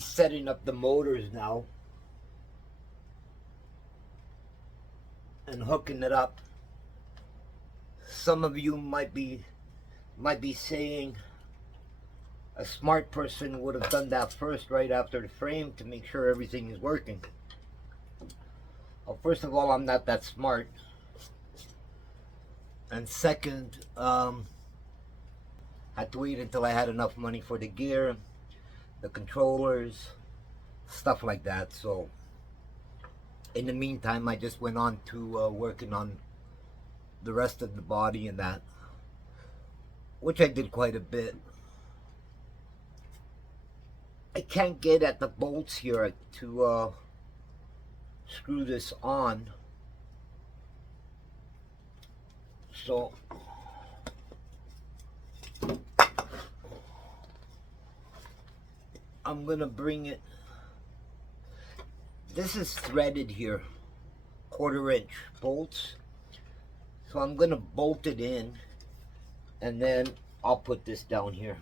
be setting up the motors now and hooking it up. Some of you might be saying a smart person would have done that first right after the frame to make sure everything is working. Well, first of all, I'm not that smart, and second, had to wait until I had enough money for the gear, the controllers, stuff like that. So in the meantime, I just went on to working on the rest of the body and that, which I did quite a bit. I can't get at the bolts here to screw this on, so I'm gonna bring it. This is threaded here, 1/4 inch bolts, so I'm gonna bolt it in and then I'll put this down here.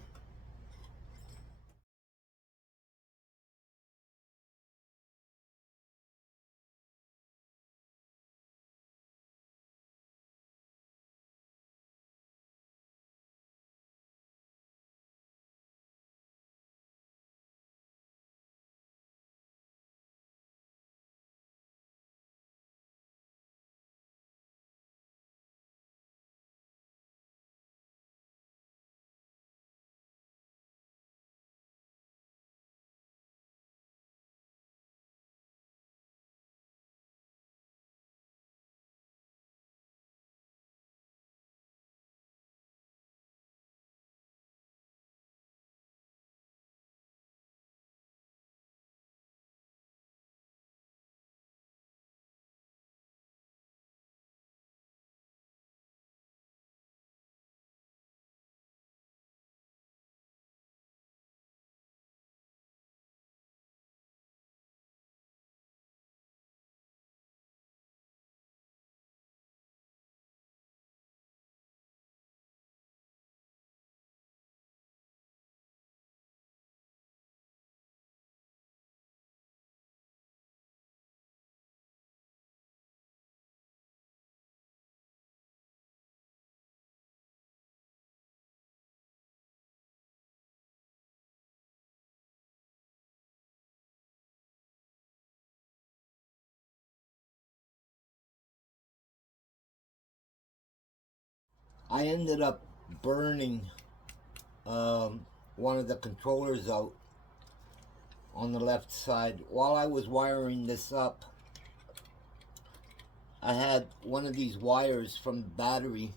I ended up burning one of the controllers out on the left side. While I was wiring this up, I had one of these wires from the battery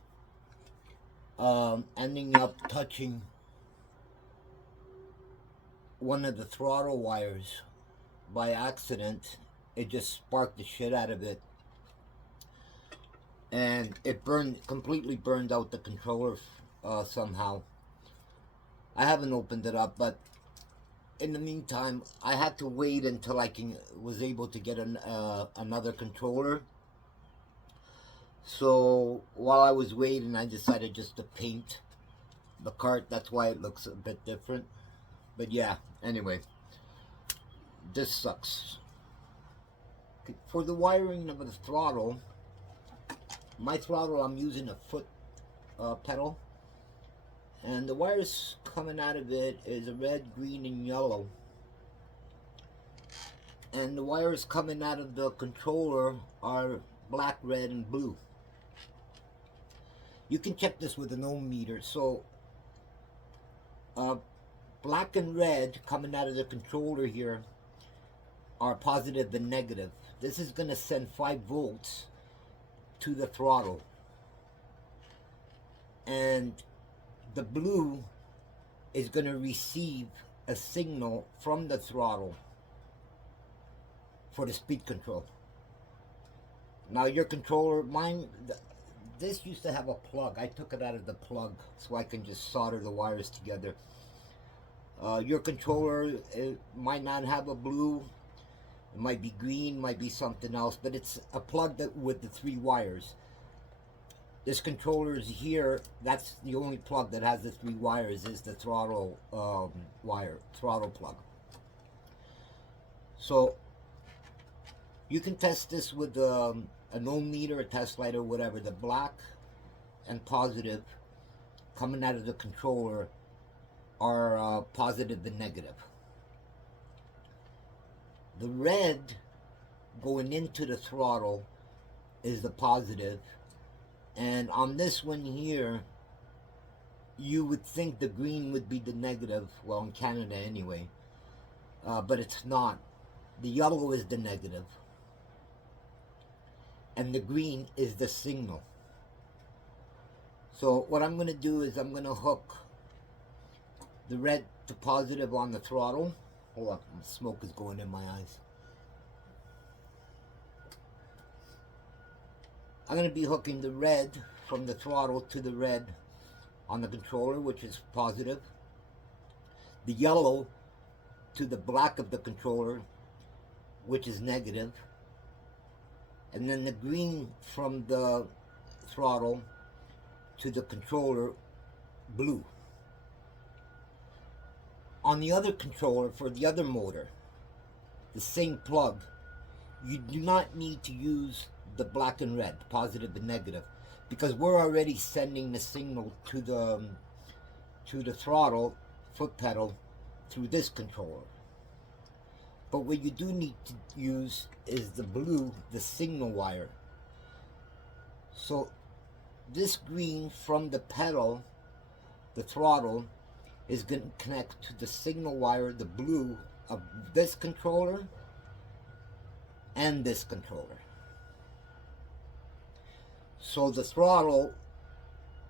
ending up touching one of the throttle wires by accident. It just sparked the shit out of it, and it completely burned out the controller somehow. I haven't opened it up, but in the meantime, I had to wait until I was able to get another controller. So while I was waiting, I decided just to paint the cart. That's why it looks a bit different. But yeah, anyway, this sucks. For the wiring of the throttle, my throttle, I'm using a foot pedal, and the wires coming out of it is a red, green, and yellow, and the wires coming out of the controller are black, red, and blue. You can check this with an ohm meter. So black and red coming out of the controller here are positive and negative. This is going to send 5 volts to the throttle, and the blue is going to receive a signal from the throttle for the speed control. Now your controller, this used to have a plug. I took it out of the plug so I can just solder the wires together. Your controller, it might not have a blue. It might be green, might be something else, but it's a plug with the 3 wires. This controller is here. That's the only plug that has the 3 wires, is the throttle throttle plug. So you can test this with an ohm meter, a test light, or whatever. The black and positive coming out of the controller are positive and negative. The red going into the throttle is the positive, and on this one here, you would think the green would be the negative, well, in Canada anyway, but it's not. The yellow is the negative, and the green is the signal. So what I'm going to do is I'm going to hook the red to positive on the throttle. Hold on, smoke is going in my eyes. I'm going to be hooking the red from the throttle to the red on the controller, which is positive. The yellow to the black of the controller, which is negative. And then the green from the throttle to the controller, blue. On the other controller, for the other motor, the same plug, you do not need to use the black and red, positive and negative, because we're already sending the signal to the throttle foot pedal through this controller. But what you do need to use is the blue, the signal wire. So this green from the pedal, the throttle, is going to connect to the signal wire, the blue of this controller and this controller. So the throttle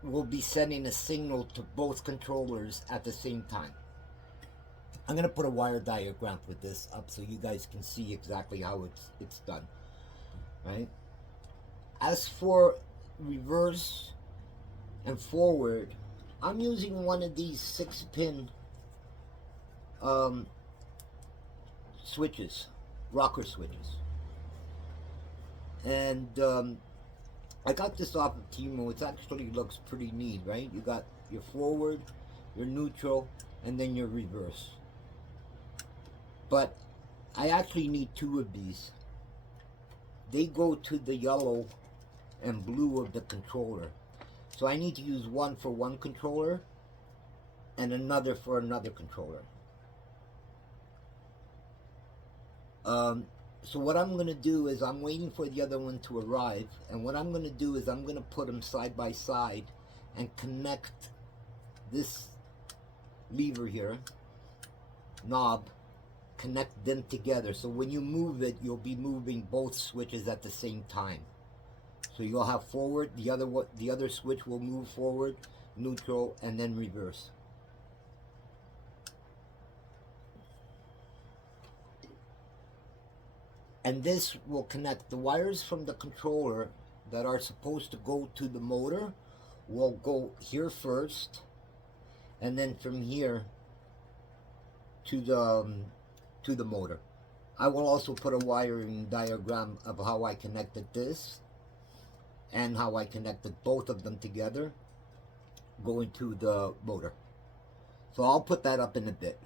will be sending a signal to both controllers at the same time. I'm going to put a wire diagram for this up so you guys can see exactly how it's done, right? As for reverse and forward, I'm using one of these 6-pin switches, rocker switches. And I got this off of Timo. It actually looks pretty neat, right? You got your forward, your neutral, and then your reverse. But I actually need two of these. They go to the yellow and blue of the controller. So I need to use one for one controller and another for another controller. So what I'm going to do is I'm waiting for the other one to arrive, and what I'm going to do is I'm going to put them side by side and connect this lever here, knob, connect them together. So when you move it, you'll be moving both switches at the same time. So you'll have forward, the other switch will move forward, neutral, and then reverse. And this will connect the wires from the controller that are supposed to go to the motor will go here first, and then from here to the motor. I will also put a wiring diagram of how I connected this and how I connected both of them together going to the motor. So I'll put that up in a bit.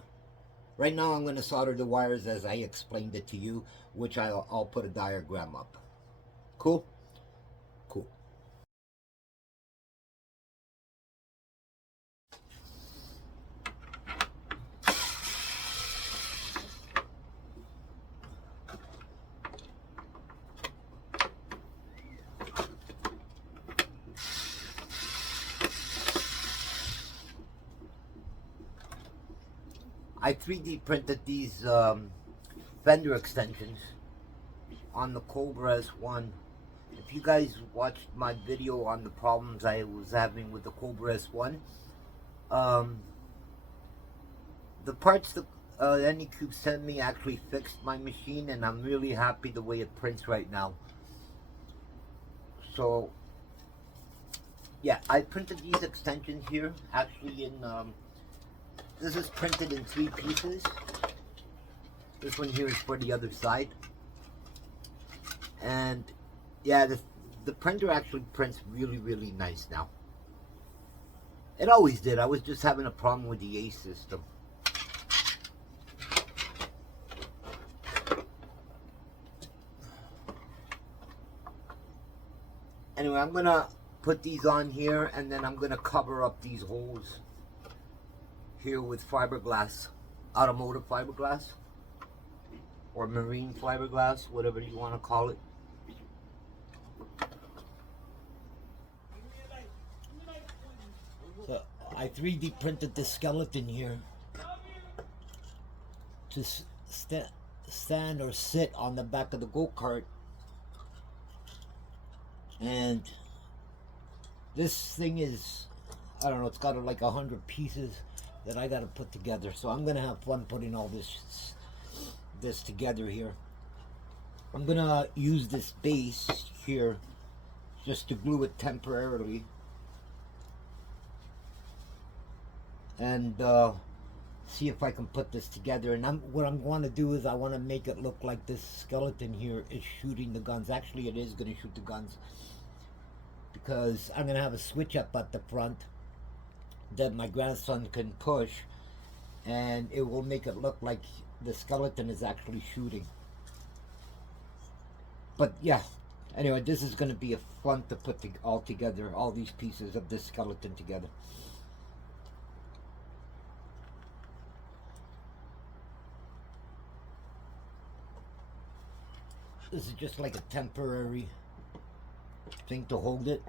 Right now I'm going to solder the wires as I explained it to you, which I'll put a diagram up. Cool? Cool. I 3D printed these fender extensions on the Cobra S1. If you guys watched my video on the problems I was having with the Cobra S1, the parts that Anycube sent me actually fixed my machine, and I'm really happy the way it prints right now. So yeah, I printed these extensions here actually in this is printed in 3 pieces. This one here is for the other side. And yeah, the printer actually prints really, really nice now. It always did. I was just having a problem with the A system. Anyway, I'm gonna put these on here, and then I'm gonna cover up these holes here with fiberglass, automotive fiberglass, or marine fiberglass, whatever you want to call it. So I 3D printed this skeleton here to stand or sit on the back of the go-kart, and this thing is, I don't know, it's got like 100 pieces that I gotta put together. So I'm gonna have fun putting all this together here. I'm gonna use this base here just to glue it temporarily, and see if I can put this together. And what I'm going to do is I want to make it look like this skeleton here is shooting the guns. Actually, it is going to shoot the guns, because I'm going to have a switch up at the front that my grandson can push, and it will make it look like the skeleton is actually shooting. But yeah, anyway, this is going to be a fun to put all together, all these pieces of this skeleton together. This is just like a temporary thing to hold it.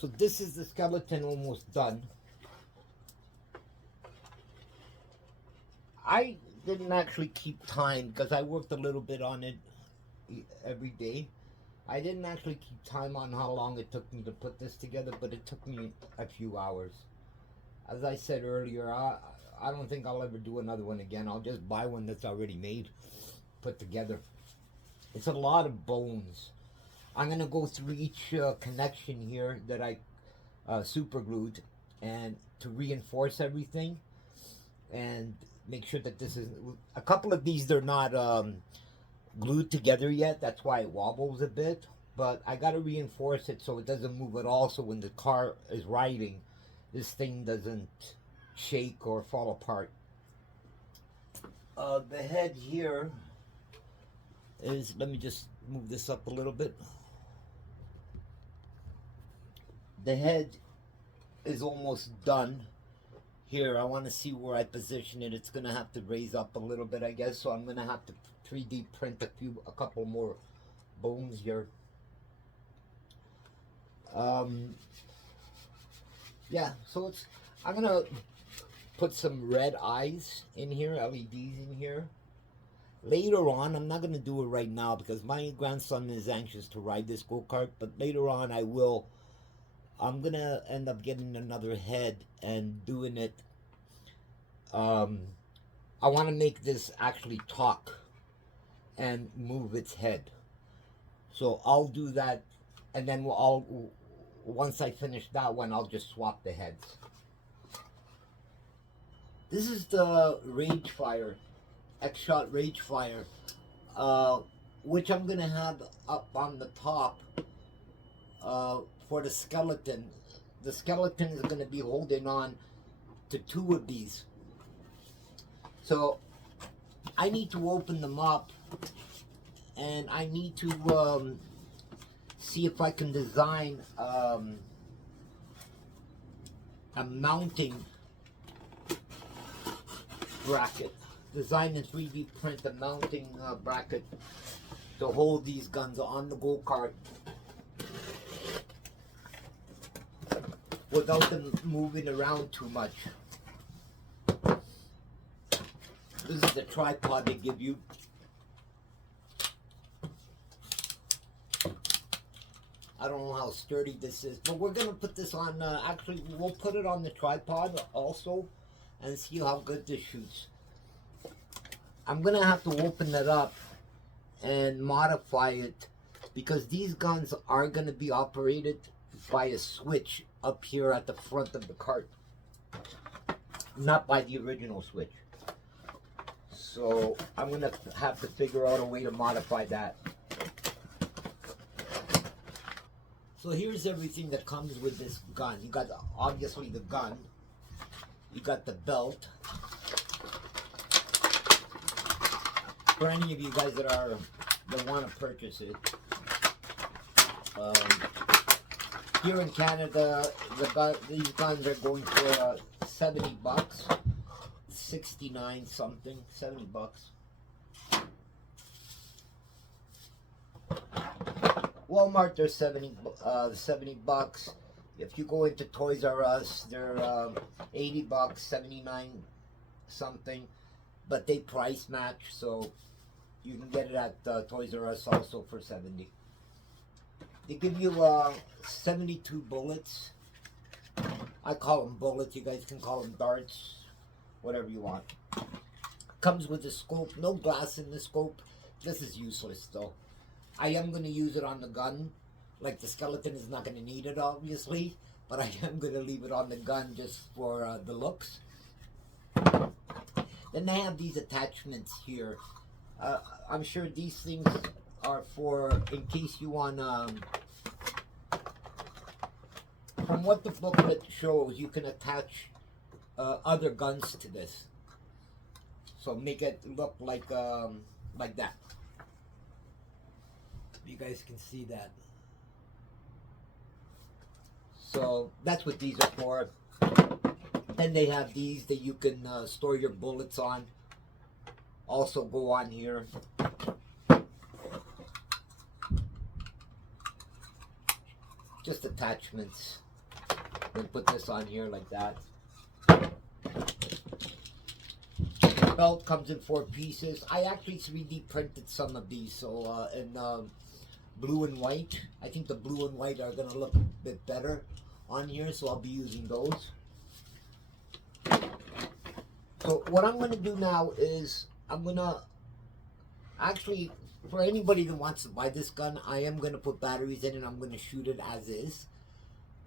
So this is the skeleton almost done. I didn't actually keep time because I worked a little bit on it every day. I didn't actually keep time on how long it took me to put this together, but it took me a few hours. As I said earlier, I don't think I'll ever do another one again. I'll just buy one that's already made, put together. It's a lot of bones. I'm going to go through each connection here that I super glued, and to reinforce everything and make sure that this is, a couple of these, they're not glued together yet. That's why it wobbles a bit, but I got to reinforce it so it doesn't move at all, so when the car is riding, this thing doesn't shake or fall apart. The head here is, let me just move this up a little bit. the head is almost done. Here, I want to see where I position it. It's gonna have to raise up a little bit, I guess. So I'm gonna have to 3D print a couple more bones here. Yeah, so I'm gonna put some red eyes in here, LEDs in here. Later on, I'm not gonna do it right now because my grandson is anxious to ride this go-kart, but later on I will. I'm gonna end up getting another head and doing it. I want to make this actually talk and move its head. So I'll do that, and then once I finish that one, I'll just swap the heads. This is the Rage Fire, X-Shot Rage Fire, which I'm gonna have up on the top for the skeleton. The skeleton is gonna be holding on to 2 of these. So I need to open them up, and I need to see if I can design a mounting bracket. Design and 3D print a mounting bracket to hold these guns on the go-kart without them moving around too much. This is the tripod they give you. I don't know how sturdy this is, but we're going to put this on, actually we'll put it on the tripod also and see how good this shoots. I'm going to have to open that up and modify it because these guns are going to be operated by a switch up here at the front of the cart, not by the original switch. So I'm going to have to figure out a way to modify that. So here's everything that comes with this gun. You got obviously the gun. You got the belt. For any of you guys that want to purchase it. Here in Canada, these guns are going for $70. 69 something, $70. Walmart, they're 70 bucks. If you go into Toys R Us, they're $80, 79 something, but they price match, so you can get it at Toys R Us also for 70. They give you 72 bullets. I call them bullets. You guys can call them darts. Whatever you want. Comes with a scope. No glass in the scope. This is useless though. I am going to use it on the gun. Like the skeleton is not going to need it obviously. But I am going to leave it on the gun just for the looks. Then they have these attachments here. I'm sure these things are for in case you want... from what the booklet shows, you can attach other guns to this, so make it look like that. You guys can see that. So that's what these are for. Then they have these that you can store your bullets on. Also go on here. Just attachments. Then put this on here like that. Belt comes in 4 pieces. I actually 3D printed some of these, so in blue and white. I think the blue and white are gonna look a bit better on here, so I'll be using those. So what I'm gonna do now is I'm gonna actually, for anybody that wants to buy this gun, I am gonna put batteries in and I'm gonna shoot it as is.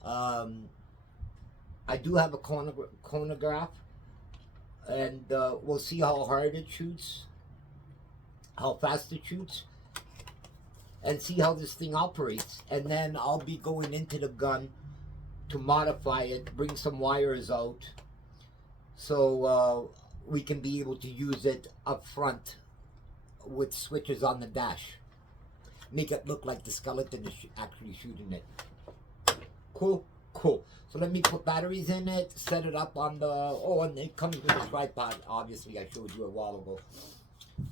I do have a chronograph. And we'll see how hard it shoots, how fast it shoots, and see how this thing operates. And then I'll be going into the gun to modify it, bring some wires out, so we can be able to use it up front with switches on the dash. Make it look like the skeleton is actually shooting it. Cool. Cool. So let me put batteries in it, set it up on the, oh, and it comes with a tripod. Obviously, I showed you a while ago.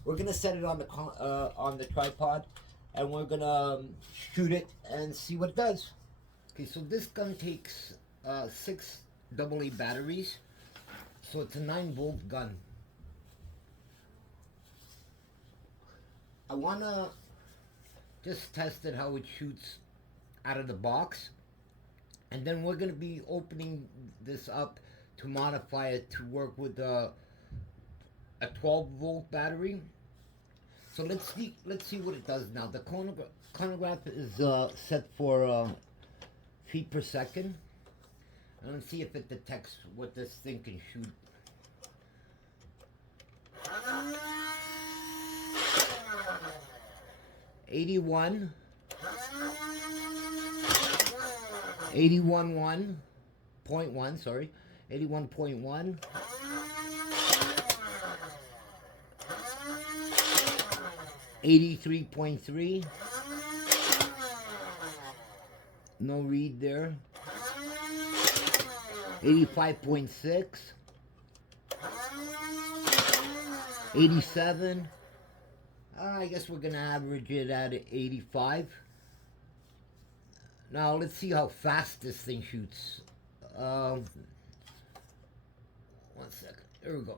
We're gonna set it on the tripod, and we're gonna shoot it and see what it does. Okay, so this gun takes 6 AA batteries, so it's a 9-volt gun. I wanna just test it how it shoots out of the box, and then we're gonna be opening this up to modify it to work with a 12-volt battery. So let's see what it does now. The chronograph is set for feet per second. And let's see if it detects what this thing can shoot. .1 sorry, 81.1. 83.3. No read there. 85.6. 87. I guess we're gonna average it at 85. Now let's see how fast this thing shoots. 1 second. Here we go.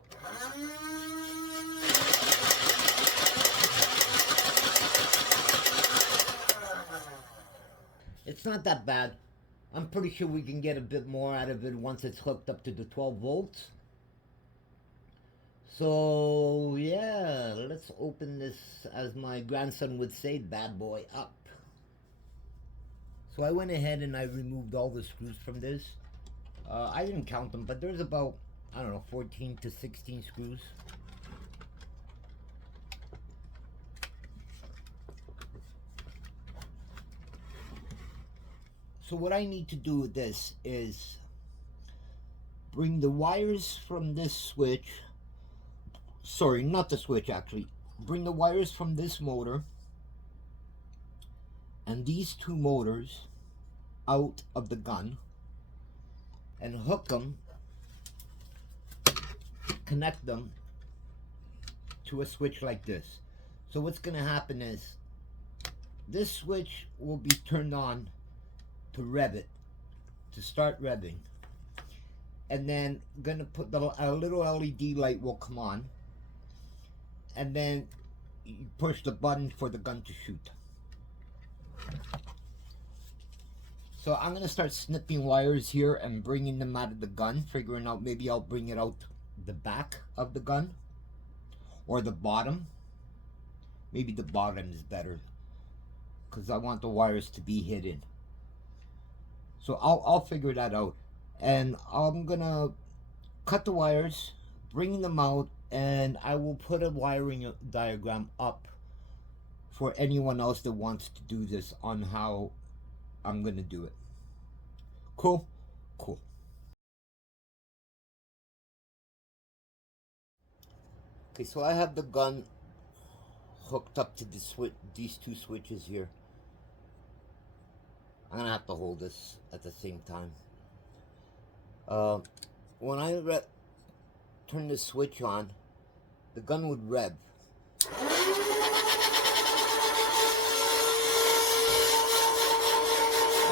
It's not that bad. I'm pretty sure we can get a bit more out of it once it's hooked up to the 12 volts. So yeah, let's open this, as my grandson would say, bad boy up. So I went ahead and I removed all the screws from this. I didn't count them, but there's about, I don't know, 14 to 16 screws. So what I need to do with this is bring the wires from this switch, sorry, not the switch actually, bring the wires from this motor and these 2 motors out of the gun and hook them, connect them to a switch like this. So what's going to happen is this switch will be turned on to rev it, to start revving, and then gonna put a little LED light will come on, and then you push the button for the gun to shoot. So I'm gonna start snipping wires here and bringing them out of the gun, figuring out maybe I'll bring it out the back of the gun or the bottom. Maybe the bottom is better because I want the wires to be hidden. So I'll figure that out, and I'm gonna cut the wires, bring them out, and I will put a wiring diagram up for anyone else that wants to do this on how I'm gonna do it. Cool? Cool. Okay, so I have the gun hooked up to these 2 switches here. I'm gonna have to hold this at the same time. When I turn the switch on, the gun would rev.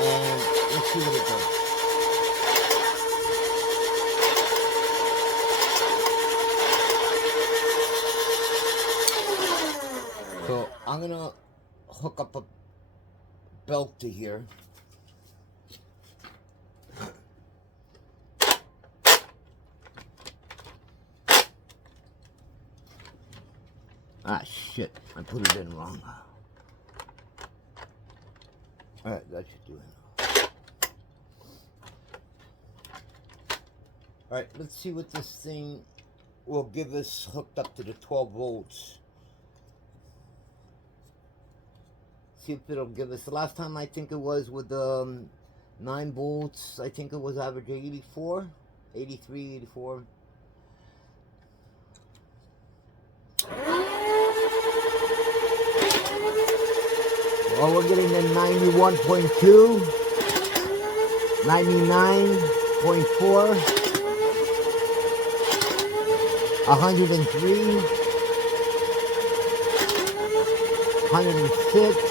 And let's see what it does. So I'm gonna hook up a belt to here. Ah, shit, I put it in wrong. Alright, that should do it. Alright, let's see what this thing will give us hooked up to the 12 volts. See if it'll give us. The last time I think it was with 9 volts, I think it was averaging 84, 83, 84. Well, we're getting the 91.2. 99.4, 103, 106.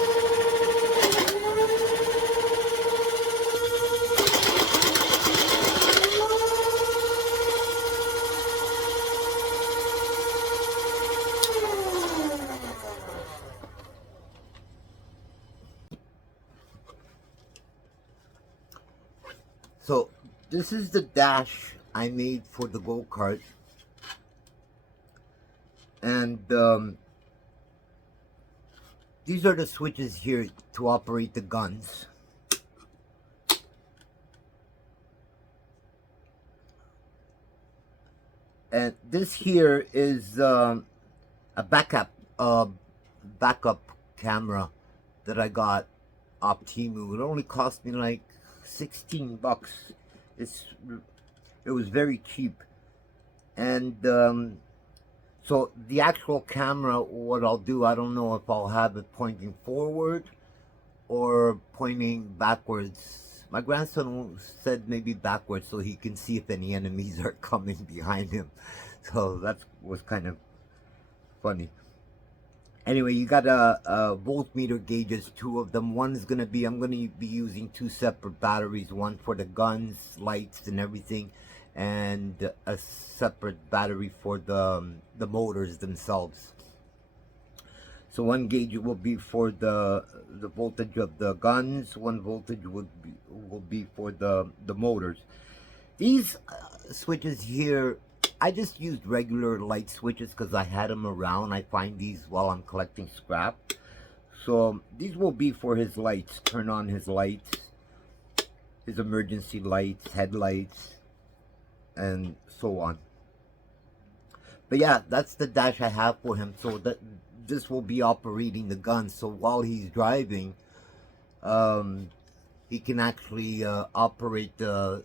So this is the dash I made for the go-kart, and these are the switches here to operate the guns. And this here is a backup camera that I got off Temu. It only cost me like 16 bucks. It was very cheap. And so the actual camera, what I'll do, I don't know if I'll have it pointing forward or pointing backwards. My grandson said maybe backwards so he can see if any enemies are coming behind him. So that was kind of funny. Anyway, you got a voltmeter gauges, two of them. One is going to be, I'm going to be using two separate batteries, one for the guns, lights, and everything, and a separate battery for the motors themselves. So one gauge will be for the voltage of the guns, one voltage will be for the motors. These switches here, I just used regular light switches because I had them around. I find these while I'm collecting scrap. So these will be for his lights. Turn on his lights, his emergency lights, headlights, and so on. But yeah, that's the dash I have for him. So that this will be operating the gun. So while he's driving, he can actually operate the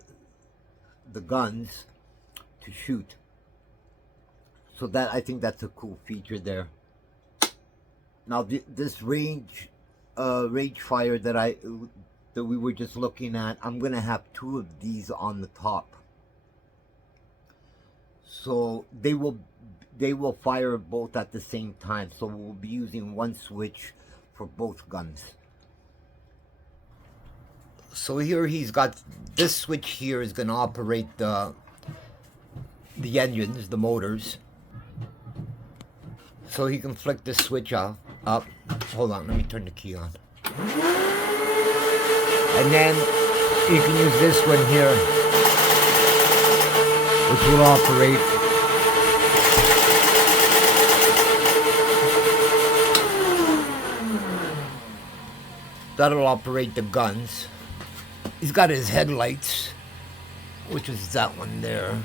guns to shoot. So that, I think that's a cool feature there. Now this range fire that we were just looking at, I'm gonna have two of these on the top. So they will fire both at the same time. So we'll be using one switch for both guns. So here he's got this switch here is gonna operate the engines, the motors. So he can flick this switch up. Hold on, let me turn the key on. And then you can use this one here, which will operate the guns. He's got his headlights, which is that one there.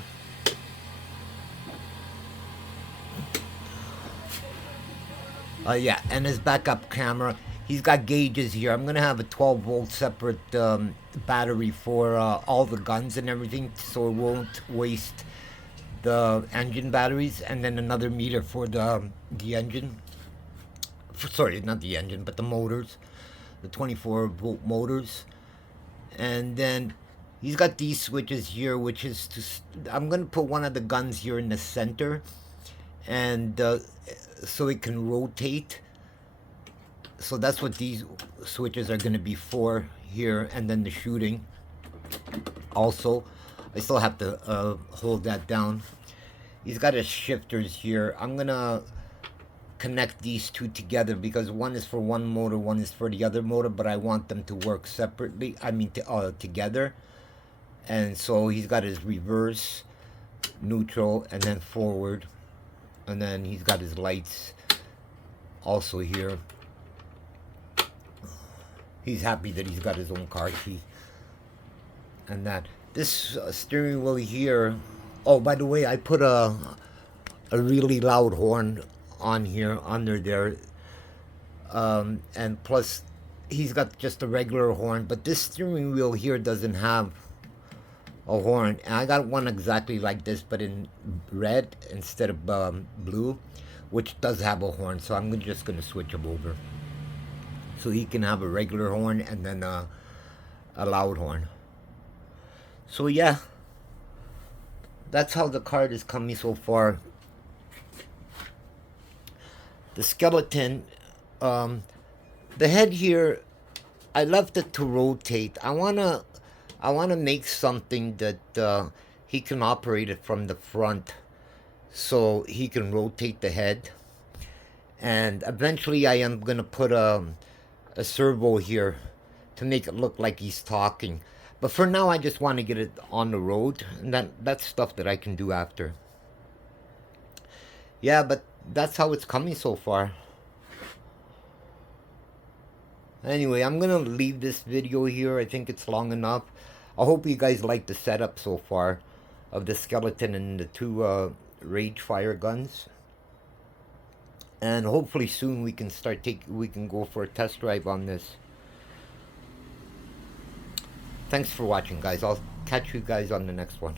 Yeah, and his backup camera. He's got gauges here. I'm gonna have a 12-volt separate battery for all the guns and everything, so it won't waste the engine batteries, and then another meter for the engine. Sorry, not the engine, but the motors, the 24-volt motors. And then he's got these switches here, which is I'm gonna put one of the guns here in the center, and so it can rotate. So that's what these switches are going to be for here, and then the shooting. Also, I still have to hold that down. He's got his shifters here. I'm going to connect these two together because one is for one motor, one is for the other motor, but I want them to work separately. I mean, together. And so he's got his reverse, neutral, and then forward. And then he's got his lights also here. He's happy that he's got his own car key. And that. This steering wheel here. Oh, by the way, I put a really loud horn on here, under there. And plus, he's got just a regular horn. But this steering wheel here doesn't have a horn. And I got one exactly like this, but in red instead of blue, which does have a horn. So I'm just going to switch him over, so he can have a regular horn and then a loud horn. So yeah, that's how the card is coming so far. The skeleton, the head here, I left it to rotate. I wanna make something that he can operate it from the front, so he can rotate the head. And eventually, I am gonna put a servo here to make it look like he's talking. But for now, I just want to get it on the road, and that's stuff that I can do after. Yeah, but that's how it's coming so far. Anyway, I'm gonna leave this video here. I think it's long enough. I hope you guys like the setup so far of the skeleton and the two rage fire guns. And hopefully soon we can go for a test drive on this. Thanks for watching, guys. I'll catch you guys on the next one.